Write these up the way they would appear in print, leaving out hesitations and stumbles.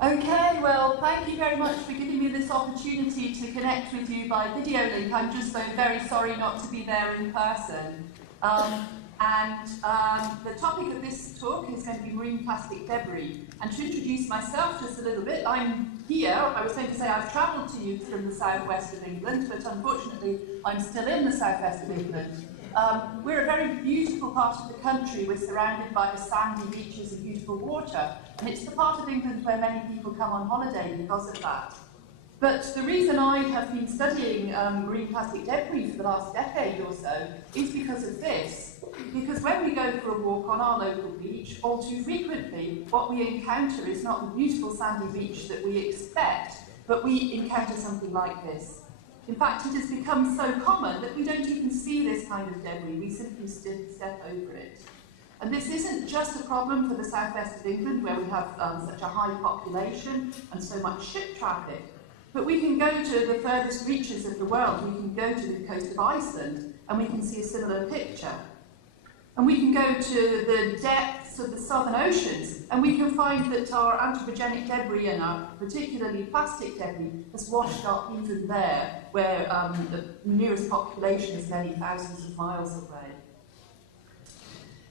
Okay, well, thank you very much for giving me this opportunity to connect with you by video link. I'm just so very sorry not to be there in person. The topic of this talk is going to be marine plastic debris. And to introduce myself just a little bit, I'm here. I was going to say I've travelled to you from the southwest of England, but unfortunately I'm still in the southwest of England. We're a very beautiful part of the country. We're surrounded by the sandy beaches and beautiful water, and it's the part of England where many people come on holiday because of that. But the reason I have been studying marine plastic debris for the last decade or so is because of this. Because when we go for a walk on our local beach, all too frequently, what we encounter is not the beautiful sandy beach that we expect, but we encounter something like this. In fact, it has become so common that we don't even see this kind of debris. We simply step over it. And this isn't just a problem for the southwest of England, where we have such a high population and so much ship traffic. But we can go to the furthest reaches of the world. We can go to the coast of Iceland, and we can see a similar picture. And we can go to the depths of the southern oceans, and we can find that our anthropogenic debris, and our particularly plastic debris, has washed up even there, where the nearest population is many thousands of miles away.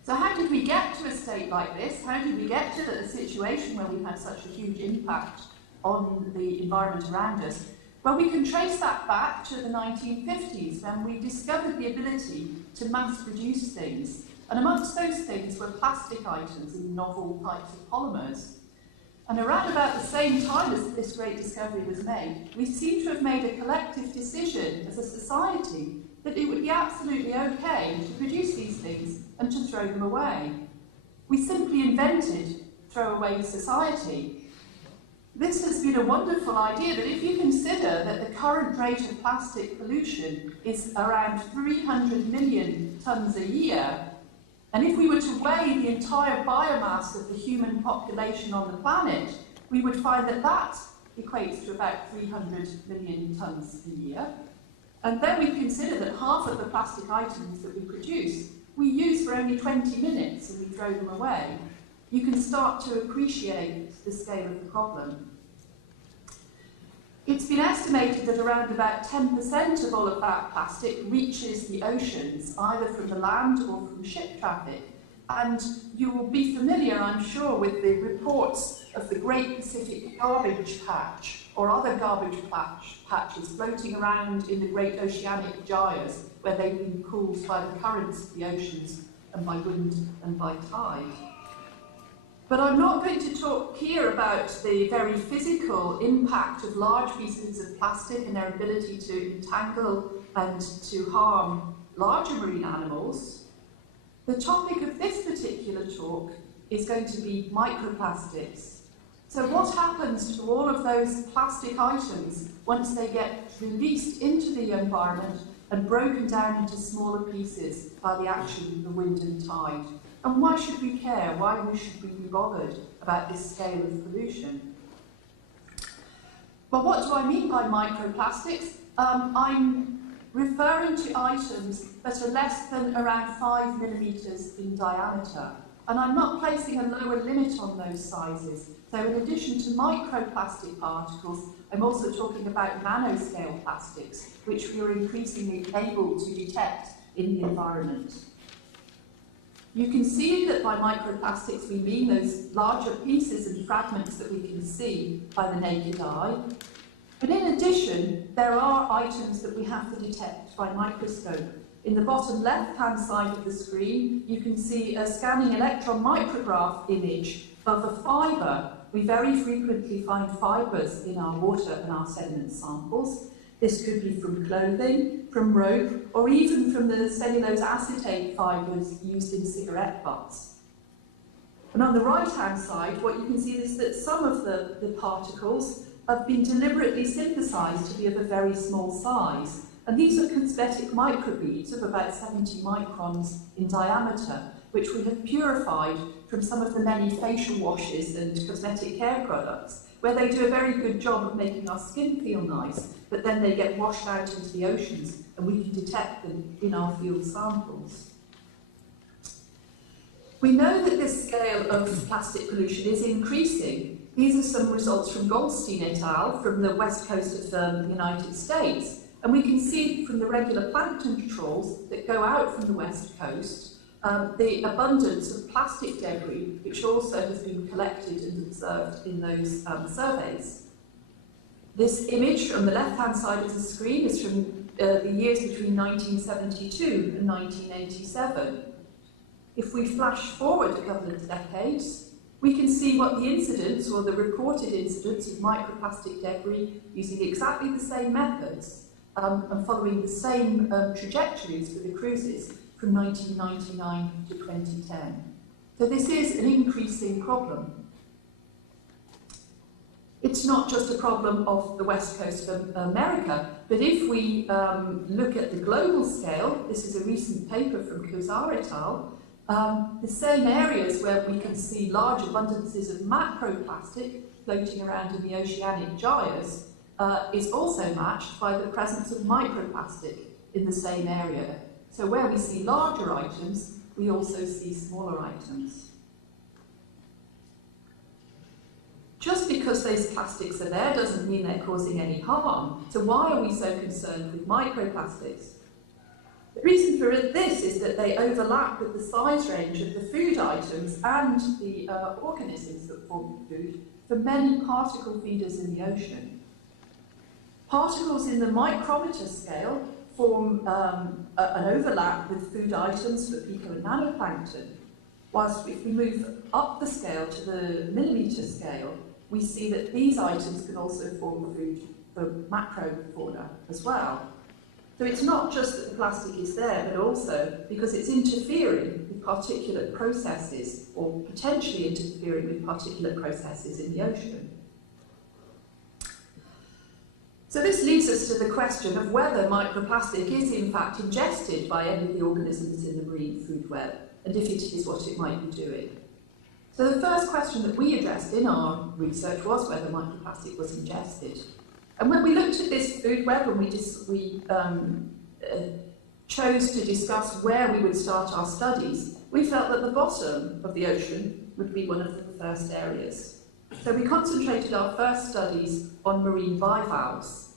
So how did we get to a state like this? How did we get to a situation where we've had such a huge impact on the environment around us? Well, we can trace that back to the 1950s, when we discovered the ability to mass produce things. And amongst those things were plastic items in novel types of polymers. And around about the same time as this great discovery was made, we seem to have made a collective decision as a society that it would be absolutely okay to produce these things and to throw them away. We simply invented throwaway society. This has been a wonderful idea, but if you consider that the current rate of plastic pollution is around 300 million tonnes a year, and if we were to weigh the entire biomass of the human population on the planet, we would find that that equates to about 300 million tonnes a year. And then we consider that half of the plastic items that we produce, we use for only 20 minutes and we throw them away. You can start to appreciate the scale of the problem. It's been estimated that around about 10% of all of that plastic reaches the oceans, either from the land or from ship traffic. And you will be familiar, I'm sure, with the reports of the Great Pacific Garbage Patch or other garbage patches floating around in the great oceanic gyres, where they've been cooled by the currents of the oceans and by wind and by tide. But I'm not going to talk here about the very physical impact of large pieces of plastic and their ability to entangle and to harm larger marine animals. The topic of this particular talk is going to be microplastics. So what happens to all of those plastic items once they get released into the environment and broken down into smaller pieces by the action of the wind and tide? And why should we care? Why should we be bothered about this scale of pollution? But what do I mean by microplastics? I'm referring to items that are less than around 5 millimetres in diameter. And I'm not placing a lower limit on those sizes. So in addition to microplastic particles, I'm also talking about nanoscale plastics, which we are increasingly able to detect in the environment. You can see that by microplastics we mean those larger pieces and fragments that we can see by the naked eye. But in addition, there are items that we have to detect by microscope. In the bottom left-hand side of the screen, you can see a scanning electron micrograph image of a fibre. We very frequently find fibres in our water and our sediment samples. This could be from clothing, from rope, or even from the cellulose acetate fibres used in cigarette butts. And on the right-hand side, what you can see is that some of the particles have been deliberately synthesized to be of a very small size. And these are cosmetic microbeads of about 70 microns in diameter, which we have purified from some of the many facial washes and cosmetic care products, where they do a very good job of making our skin feel nice, but then they get washed out into the oceans and we can detect them in our field samples. We know that this scale of plastic pollution is increasing, These are some results from Goldstein et al. From the west coast of the United States. And we can see from the regular plankton trawls that go out from the west coast the abundance of plastic debris, which also has been collected and observed in those surveys. This image on the left-hand side of the screen is from the years between 1972 and 1987. If we flash forward a couple of decades, we can see what the incidence, or the reported incidence, of microplastic debris using exactly the same methods and following the same trajectories for the cruises from 1999 to 2010. So this is an increasing problem. It's not just a problem of the west coast of America, but if we look at the global scale, this is a recent paper from Kozar et al., the same areas where we can see large abundances of macroplastic floating around in the oceanic gyres is also matched by the presence of microplastic in the same area. So where we see larger items, we also see smaller items. Just because those plastics are there doesn't mean they're causing any harm. So why are we so concerned with microplastics? The reason for this is that they overlap with the size range of the food items and the organisms that form food for many particle feeders in the ocean. Particles in the micrometer scale form an overlap with food items for pico and nanoplankton, whilst if we move up the scale to the millimeter scale, we see that these items can also form food for macrofauna as well. So it's not just that the plastic is there, but also because it's interfering with particulate processes, or potentially interfering with particulate processes in the ocean. So this leads us to the question of whether microplastic is in fact ingested by any of the organisms in the marine food web, and if it is, what it might be doing. So the first question that we addressed in our research was whether microplastic was ingested. And when we looked at this food web and we chose to discuss where we would start our studies, we felt that the bottom of the ocean would be one of the first areas. So we concentrated our first studies on marine bivalves.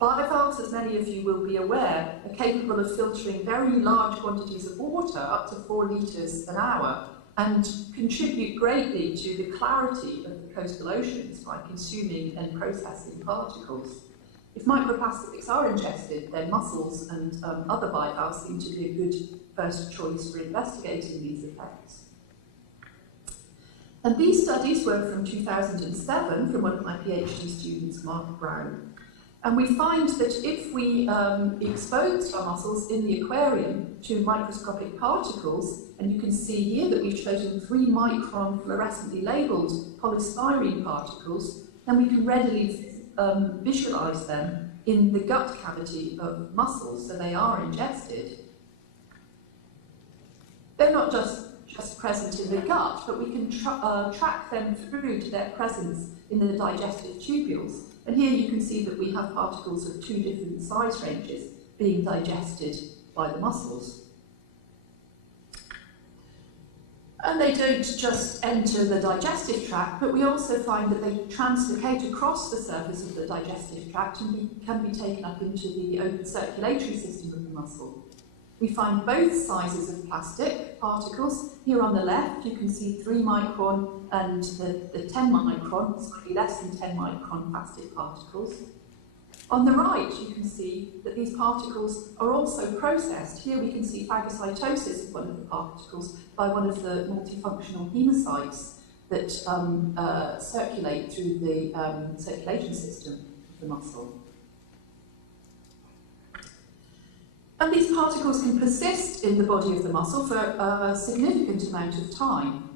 Bivalves, as many of you will be aware, are capable of filtering very large quantities of water, up to 4 litres an hour, and contribute greatly to the clarity of the coastal oceans by consuming and processing particles. If microplastics are ingested, then mussels and other bivalves seem to be a good first choice for investigating these effects. And these studies were from 2007 from one of my PhD students, Mark Brown. And we find that if we expose our mussels in the aquarium to microscopic particles, and you can see here that we've chosen 3 micron fluorescently labelled polystyrene particles, then we can readily visualise them in the gut cavity of mussels, so they are ingested. They're not just present in the gut, but we can track them through to their presence in the digestive tubules. And here you can see that we have particles of 2 different size ranges being digested by the mussels. And they don't just enter the digestive tract, but we also find that they translocate across the surface of the digestive tract and can be taken up into the open circulatory system of the mussel. We find both sizes of plastic particles. Here on the left, you can see 3 micron and the 10 micron, slightly less than 10 micron plastic particles. On the right, you can see that these particles are also processed. Here we can see phagocytosis of one of the particles by one of the multifunctional hemocytes that circulate through the circulation system of the mussel. And these particles can persist in the body of the mussel for a significant amount of time.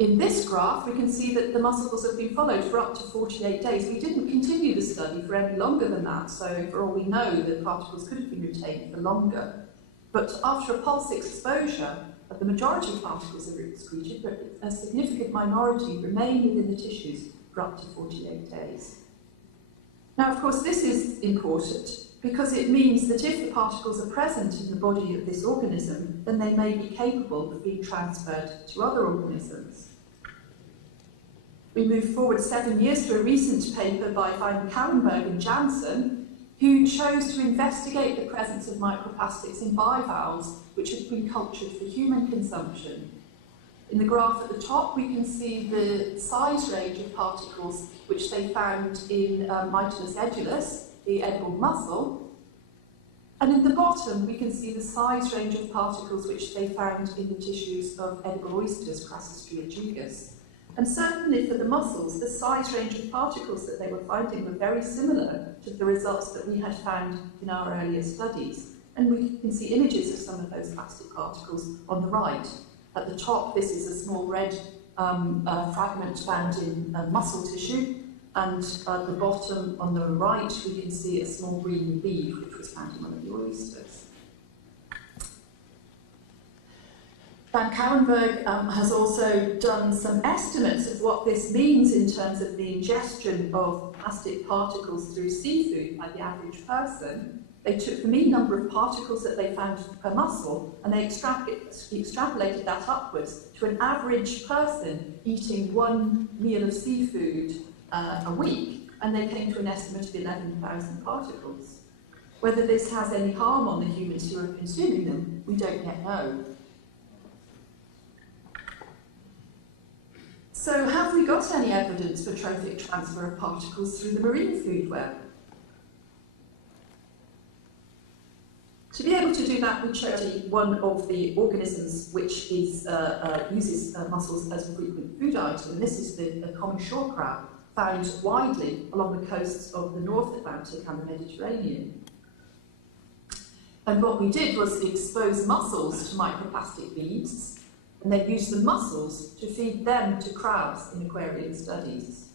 In this graph, we can see that the mussels have been followed for up to 48 days. We didn't continue the study for any longer than that, so for all we know, the particles could have been retained for longer. But after a pulse exposure, the majority of particles are excreted, but a significant minority remain within the tissues for up to 48 days. Now, of course, this is important because it means that if the particles are present in the body of this organism, then they may be capable of being transferred to other organisms. We move forward 7 years to a recent paper by Kallenberg and Janssen, who chose to investigate the presence of microplastics in bivalves which had been cultured for human consumption. In the graph at the top, we can see the size range of particles which they found in Mytilus edulis, the edible mussel. And in the bottom, we can see the size range of particles which they found in the tissues of edible oysters, Crassostrea jugus. And certainly for the mussels, the size range of particles that they were finding were very similar to the results that we had found in our earlier studies. And we can see images of some of those plastic particles on the right. At the top, this is a small red fragment found in mussel tissue, and at the bottom on the right, we can see a small green leaf which was found in one of the oysters. Van Kallenberg has also done some estimates of what this means in terms of the ingestion of plastic particles through seafood by the average person. They took the mean number of particles that they found per mussel and they extrapolated that upwards to an average person eating 1 meal of seafood a week, and they came to an estimate of 11,000 particles. Whether this has any harm on the humans who are consuming them, we don't yet know. So have we got any evidence for trophic transfer of particles through the marine food web? To be able to do that, we chose one of the organisms which is, uses mussels as a frequent food item, and this is the common shore crab, found widely along the coasts of the North Atlantic and the Mediterranean. And what we did was expose mussels to microplastic beads, and they used the mussels to feed them to crabs in aquarium studies.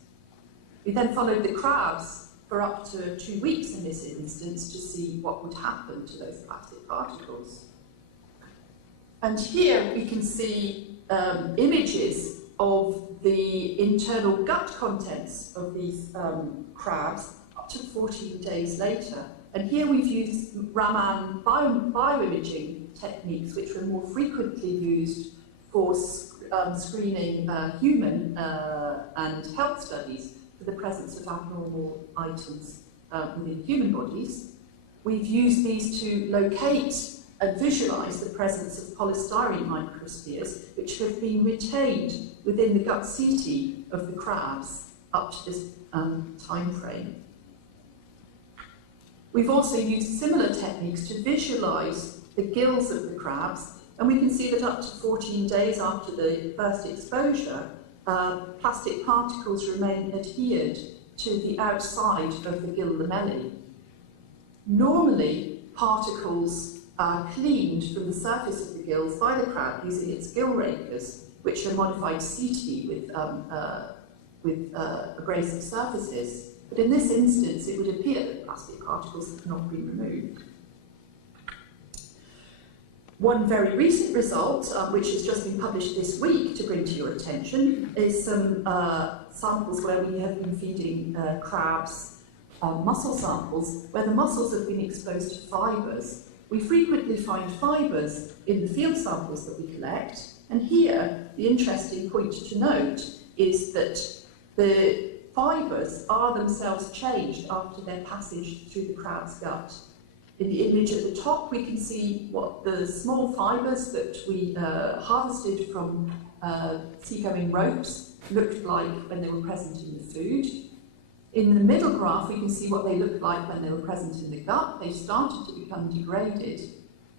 We then followed the crabs for up to 2 weeks in this instance to see what would happen to those plastic particles. And here we can see images of the internal gut contents of these crabs up to 14 days later. And here we've used Raman bioimaging techniques, which were more frequently used for screening human and health studies for the presence of abnormal items within human bodies. We've used these to locate and visualise the presence of polystyrene microspheres, which have been retained within the gut setae of the crabs up to this time frame. We've also used similar techniques to visualise the gills of the crabs, and we can see that up to 14 days after the first exposure, plastic particles remain adhered to the outside of the gill lamellae. Normally, particles are cleaned from the surface of the gills by the crab using its gill rakers, which are modified setae with abrasive surfaces. But in this instance, it would appear that plastic particles have not been removed. One very recent result, which has just been published this week to bring to your attention, is some samples where we have been feeding crabs mussel samples, where the mussels have been exposed to fibres. We frequently find fibres in the field samples that we collect, and here the interesting point to note is that the fibres are themselves changed after their passage through the crab's gut. In the image at the top, we can see what the small fibres that we harvested from seagoing ropes looked like when they were present in the food. In the middle graph, we can see what they looked like when they were present in the gut. They started to become degraded.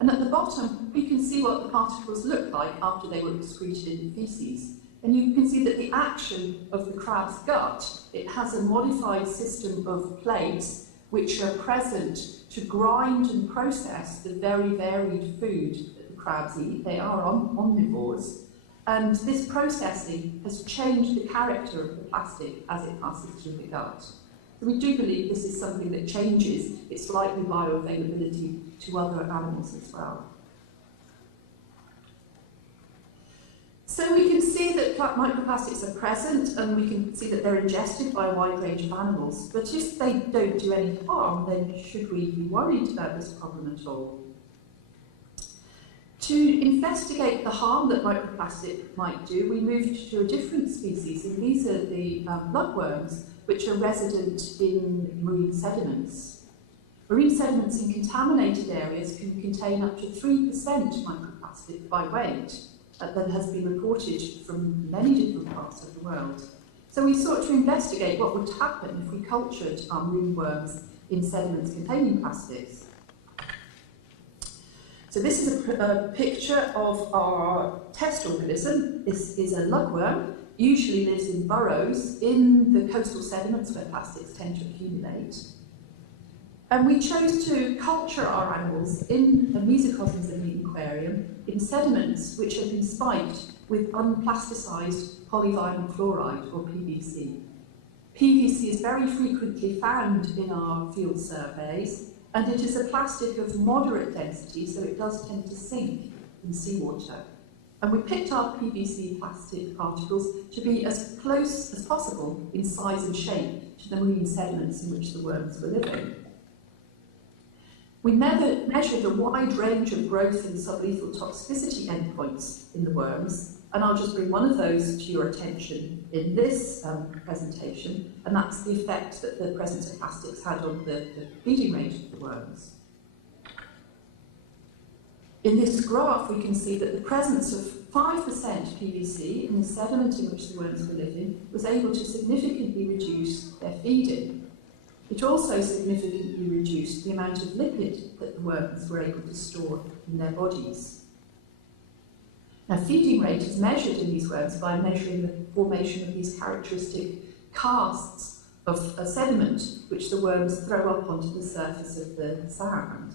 And at the bottom, we can see what the particles looked like after they were excreted in the feces. And you can see that the action of the crab's gut, it has a modified system of plates which are present to grind and process the very varied food that the crabs eat. They are omnivores. And this processing has changed the character of the plastic as it passes through the gut. So we do believe this is something that changes its likely bioavailability to other animals as well. So we can see that microplastics are present, and we can see that they're ingested by a wide range of animals. But if they don't do any harm, then should we be worried about this problem at all? To investigate the harm that microplastic might do, we moved to a different species, and these are the lugworms, which are resident in marine sediments. Marine sediments in contaminated areas can contain up to 3% microplastic by weight, that has been reported from many different parts of the world. So we sought to investigate what would happen if we cultured our marine worms in sediments containing plastics. So this is a picture of our test organism. This is a lugworm, usually lives in burrows in the coastal sediments where plastics tend to accumulate. And we chose to culture our animals in a mesocosms in the aquarium in sediments which had been spiked with unplasticized polyvinyl chloride, or PVC. PVC is very frequently found in our field surveys, and it is a plastic of moderate density, so it does tend to sink in seawater. And we picked our PVC plastic particles to be as close as possible in size and shape to the marine sediments in which the worms were living. We measured a wide range of growth and sublethal toxicity endpoints in the worms, and I'll just bring one of those to your attention in this presentation, and that's the effect that the presence of plastics had on the feeding rate of the worms. In this graph, we can see that the presence of 5% PVC in the sediment in which the worms were living was able to significantly reduce their feeding. It also significantly reduced the amount of lipid that the worms were able to store in their bodies. Now, feeding rate is measured in these worms by measuring the formation of these characteristic casts of sediment which the worms throw up onto the surface of the sand.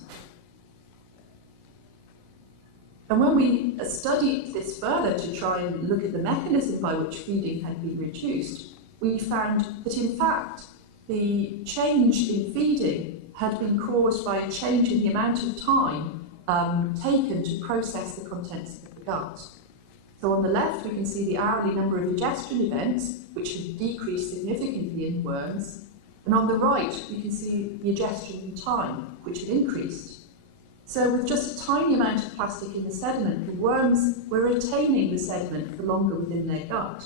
And when we studied this further to try and look at the mechanism by which feeding had been reduced, we found that in fact the change in feeding had been caused by a change in the amount of time taken to process the contents of the gut. So on the left we can see the hourly number of digestion events, which had decreased significantly in worms, and on the right we can see the digestion time, which had increased. So with just a tiny amount of plastic in the sediment, the worms were retaining the sediment for longer within their gut.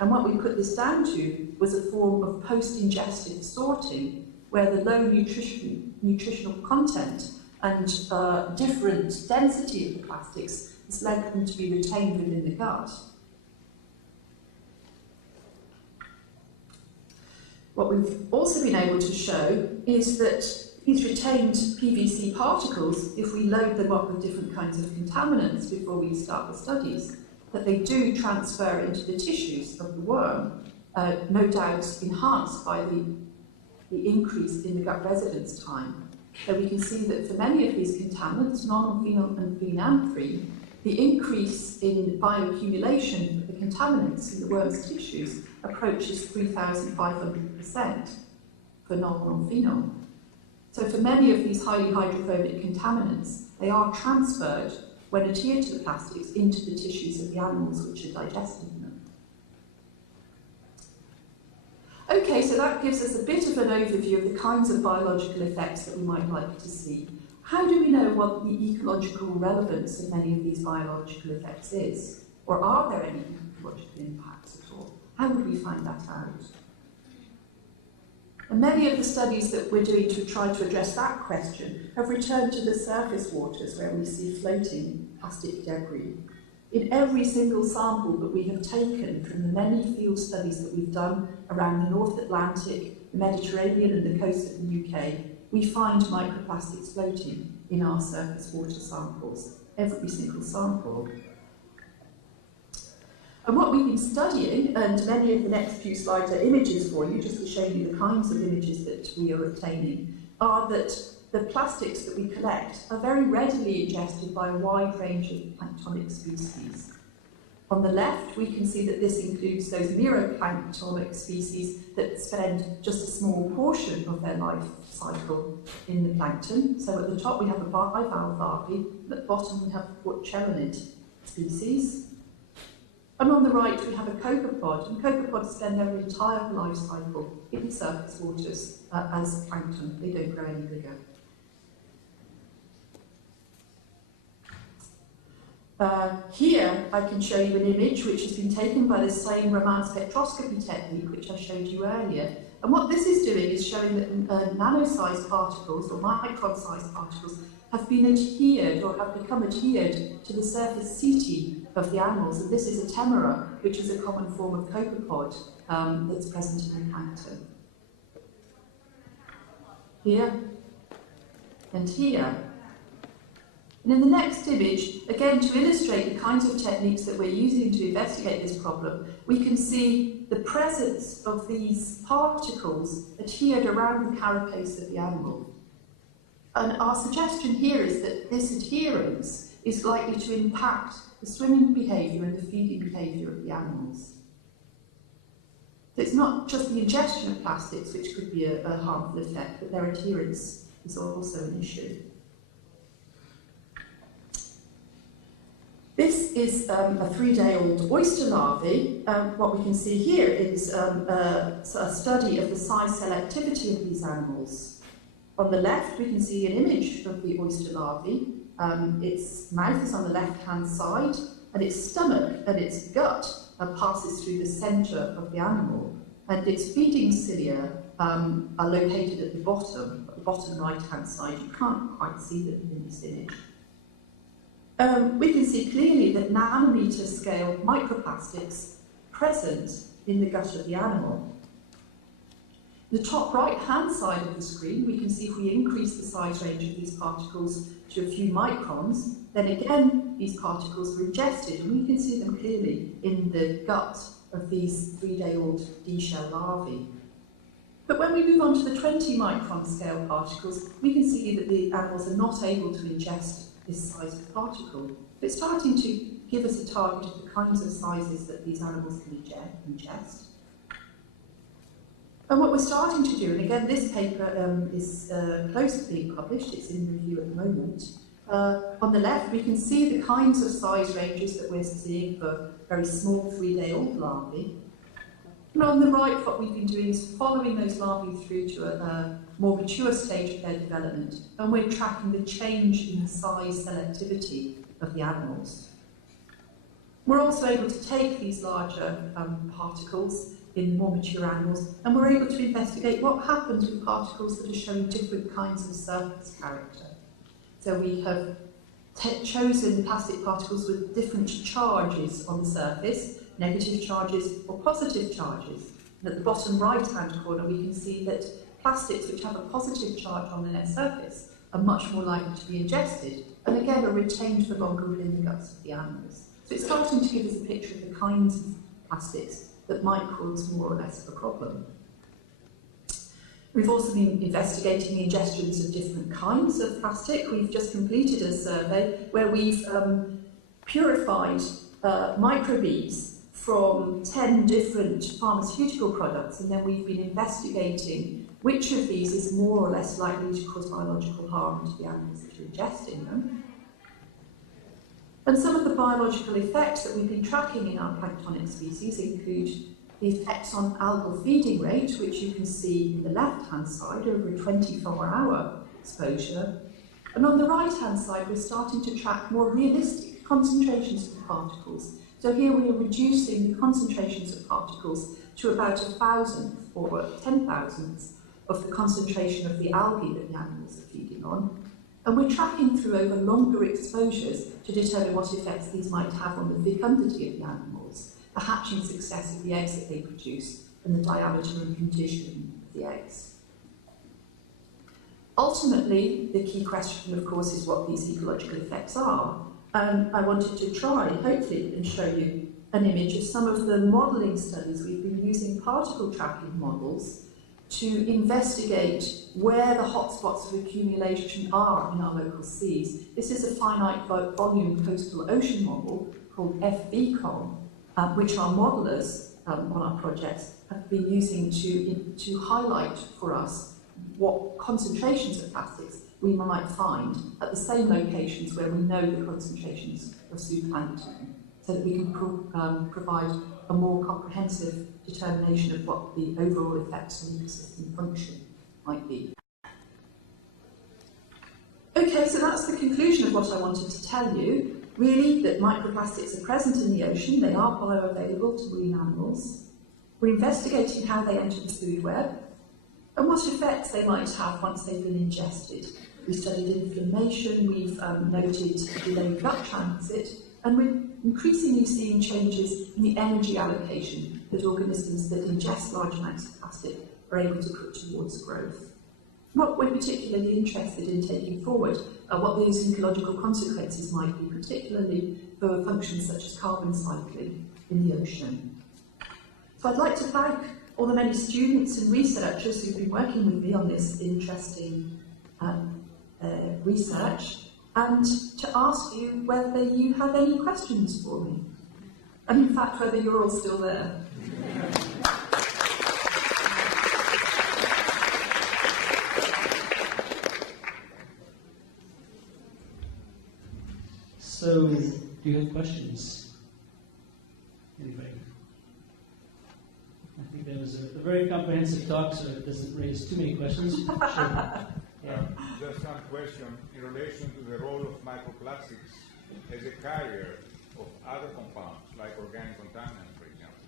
And what we put this down to was a form of post-ingestive sorting, where the low nutritional content and different density of the plastics has led them to be retained within the gut. What we've also been able to show is that these retained PVC particles, if we load them up with different kinds of contaminants before we start the studies, that they do transfer into the tissues of the worm, no doubt enhanced by the increase in the gut residence time. So we can see that for many of these contaminants, nonylphenol and phenanthrene, the increase in bioaccumulation of the contaminants in the worm's tissues approaches 3,500% for nonylphenol. So for many of these highly hydrophobic contaminants, they are transferred when adhered to the plastics into the tissues of the animals which are digesting them. Okay, so that gives us a bit of an overview of the kinds of biological effects that we might like to see. How do we know what the ecological relevance of many of these biological effects is? Or are there any ecological impacts at all? How would we find that out? And many of the studies that we're doing to try to address that question have returned to the surface waters where we see floating plastic debris. In every single sample that we have taken from the many field studies that we've done around the North Atlantic, the Mediterranean and the coast of the UK, we find microplastics floating in our surface water samples, every single sample. And what we've been studying, and many of the next few slides are images for you, just to show you the kinds of images that we are obtaining, are that the plastics that we collect are very readily ingested by a wide range of planktonic species. On the left, we can see that this includes those miroplanktonic species that spend just a small portion of their life cycle in the plankton. So at the top we have a bivalve larvae, and at the bottom we have chelonid species. And on the right we have a copepod, and copepods spend their entire life cycle in surface waters as plankton. They don't grow any bigger. Here I can show you an image which has been taken by the same Raman spectroscopy technique which I showed you earlier. And what this is doing is showing that nano-sized particles, or micron-sized particles, have been adhered or have become adhered to the surface setae of the animals. And this is a Tamara, which is a common form of copepod that's present in the plankton. Here and here. And in the next image, again to illustrate the kinds of techniques that we're using to investigate this problem, we can see the presence of these particles adhered around the carapace of the animal. And our suggestion here is that this adherence is likely to impact the swimming behaviour and the feeding behaviour of the animals. So it's not just the ingestion of plastics which could be a harmful effect, but their adherence is also an issue. This is a 3-day-old oyster larvae. What we can see here is a study of the size selectivity of these animals. On the left, we can see an image of the oyster larvae. Its mouth is on the left-hand side, and its stomach and its gut passes through the centre of the animal. And its feeding cilia are located at the bottom right-hand side. You can't quite see them in this image. We can see clearly that nanometer scale microplastics present in the gut of the animal. The top right-hand side of the screen, we can see if we increase the size range of these particles to a few microns, then again these particles are ingested, and we can see them clearly in the gut of these 3-day-old D-shell larvae. But when we move on to the 20 micron scale particles, we can see that the animals are not able to ingest this size of particle. It's starting to give us a target of the kinds of sizes that these animals can ingest. And what we're starting to do, and again this paper is close to being published, it's in review at the moment. On the left we can see the kinds of size ranges that we're seeing for very small 3-day-old larvae. And on the right, what we've been doing is following those larvae through to a more mature stage of their development, and we're tracking the change in the size selectivity of the animals. We're also able to take these larger particles in more mature animals, and we're able to investigate what happens with particles that are showing different kinds of surface character. So we have chosen plastic particles with different charges on the surface, negative charges or positive charges. And at the bottom right-hand corner, we can see that plastics which have a positive charge on their surface are much more likely to be ingested, and again are retained for longer within the guts of the animals. So it's starting to give us a picture of the kinds of plastics that might cause more or less of a problem. We've also been investigating the ingestions of different kinds of plastic. We've just completed a survey where we've purified microbeads from 10 different pharmaceutical products, and then we've been investigating which of these is more or less likely to cause biological harm to the animals that are ingesting them. And some of the biological effects that we've been tracking in our planktonic species include the effects on algal feeding rate, which you can see in the left-hand side over a 24-hour exposure. And on the right-hand side, we're starting to track more realistic concentrations of particles. So here we are reducing the concentrations of particles to about 1,000th or 10,000ths of the concentration of the algae that the animals are feeding on. And we're tracking through over longer exposures to determine what effects these might have on the fecundity of the animals, the hatching success of the eggs that they produce, and the diameter and condition of the eggs. Ultimately, the key question, of course, is what these ecological effects are. I wanted to try, hopefully, and show you an image of some of the modelling studies. We've been using particle tracking models to investigate where the hotspots of accumulation are in our local seas. This is a finite volume coastal ocean model called FVCOM, which our modellers on our projects have been using to highlight for us what concentrations of plastics we might find at the same locations where we know the concentrations of zooplankton, so that we can provide a more comprehensive determination of what the overall effects on ecosystem function might be. Okay, so that's the conclusion of what I wanted to tell you. really that microplastics are present in the ocean, they are bioavailable to marine animals. We're investigating how they enter the food web and what effects they might have once they've been ingested. We studied inflammation, we've noted delayed gut transit, and we're increasingly seeing changes in the energy allocation that organisms that ingest large amounts of plastic are able to put towards growth. What we're particularly interested in taking forward are what those ecological consequences might be, particularly for functions such as carbon cycling in the ocean. So I'd like to thank all the many students and researchers who've been working with me on this interesting research, and to ask you whether you have any questions for me, and in fact whether you're all still there. So, do you have questions? Anybody? I think that was a very comprehensive talk, so it doesn't raise too many questions. Sure. Yeah. Just one question in relation to the role of microplastics as a carrier of other compounds, like organic contaminants, for example.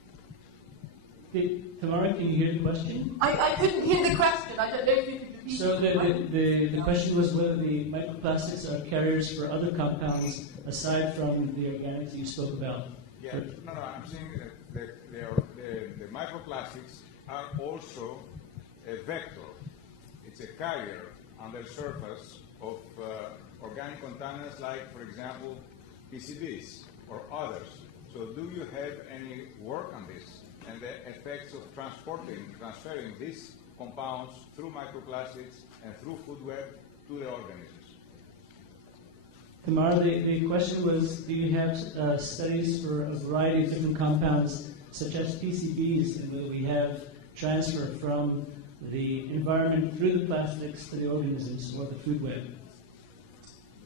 Tamara, can you hear the question? I couldn't hear the question. I don't know if you could repeat it. So the question was whether the microplastics are carriers for other compounds aside from the organics you spoke about. Yeah, no, I'm saying that the microplastics are also a vector. It's a carrier on the surface of organic contaminants like, for example, PCBs or others. So do you have any work on this and the effects of transferring these compounds through microplastics and through food web to the organisms? Tamara, the question was, do you have studies for a variety of different compounds, such as PCBs, and whether we have transfer from the environment through the plastics to the organisms or the food web?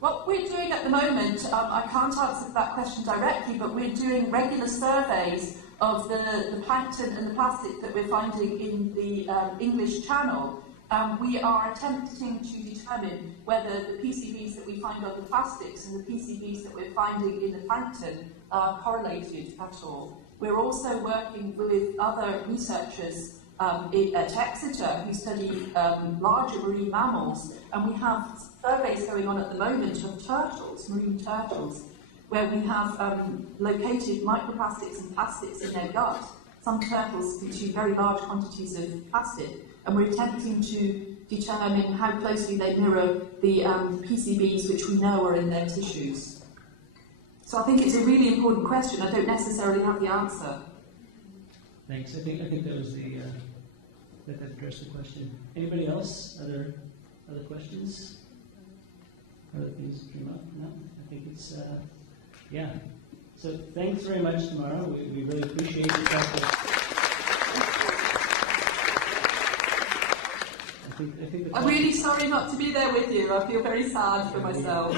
What we're doing at the moment, I can't answer that question directly, but we're doing regular surveys of the plankton and the plastic that we're finding in the English Channel. We are attempting to determine whether the PCBs that we find on the plastics and the PCBs that we're finding in the plankton are correlated at all. We're also working with other researchers at Exeter who study larger marine mammals, and we have surveys going on at the moment of turtles, marine turtles, where we have located microplastics and plastics in their gut. Some turtles consume very large quantities of plastic, and we're attempting to determine how closely they mirror the PCBs which we know are in their tissues. So I think it's a really important question. I don't necessarily have the answer. Thanks. I think that was that addressed the question. Anybody else? Other questions? Other things that came up? No? I think it's yeah. So thanks very much, Tamara. We really appreciate the fact that I think I'm really sorry not to be there with you. I feel very sad for myself.